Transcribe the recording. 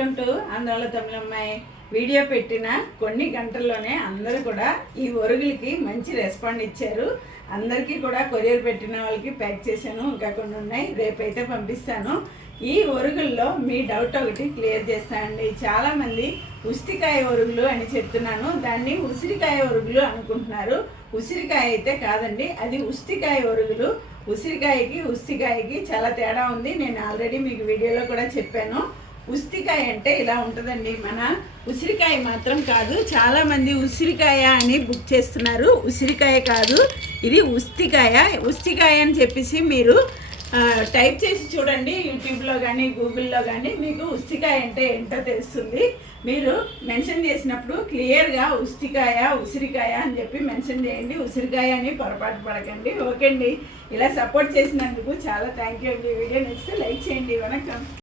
ఆంధ్రాలో తమిళమ్మాయి వీడియో పెట్టిన కొన్ని గంటల్లోనే అందరూ కూడా ఈ ఒరుగులకి మంచి రెస్పాండ్ ఇచ్చారు. అందరికీ కూడా కొరియర్ పెట్టిన వాళ్ళకి ప్యాక్ చేశాను. ఇంకా కొన్ని ఉన్నాయి. రేపైతే పంపిస్తాను. ఈ ఒరుగుల్లో మీ డౌట్ ఒకటి క్లియర్ చేస్తానండి. చాలామంది ఉసిరికాయ ఒరుగులు అని చెప్తున్నాను. దాన్ని ఉసిరికాయ ఒరుగులు అనుకుంటున్నారు. ఉసిరికాయ అయితే కాదండి. అది ఉస్తికాయ ఒరుగులు. ఉసిరికాయకి ఉస్తికాయకి చాలా తేడా ఉంది. నేను ఆల్రెడీ మీకు వీడియోలో కూడా చెప్పాను. ఉసిరికాయ అంటే ఇలా ఉంటుందండి. మన ఉసిరికాయ మాత్రం కాదు చాలామంది ఉసిరికాయ అని బుక్ చేస్తున్నారు. ఉసిరికాయ కాదు ఇది ఉస్తికాయ. ఉస్తికాయ అని చెప్పేసి మీరు టైప్ చేసి చూడండి. యూట్యూబ్లో కానీ గూగుల్లో కానీ మీకు ఉస్తికాయ అంటే ఏంటో తెలుస్తుంది. మీరు మెన్షన్ చేసినప్పుడు క్లియర్గా ఉస్తికాయ ఉసిరికాయ అని చెప్పి మెన్షన్ చేయండి. ఉసిరికాయ అని పొరపాటు పడకండి. ఓకే అండి. ఇలా సపోర్ట్ చేసినందుకు చాలా థ్యాంక్ యూ అండి. వీడియో నచ్చితే లైక్ చేయండి. వనకం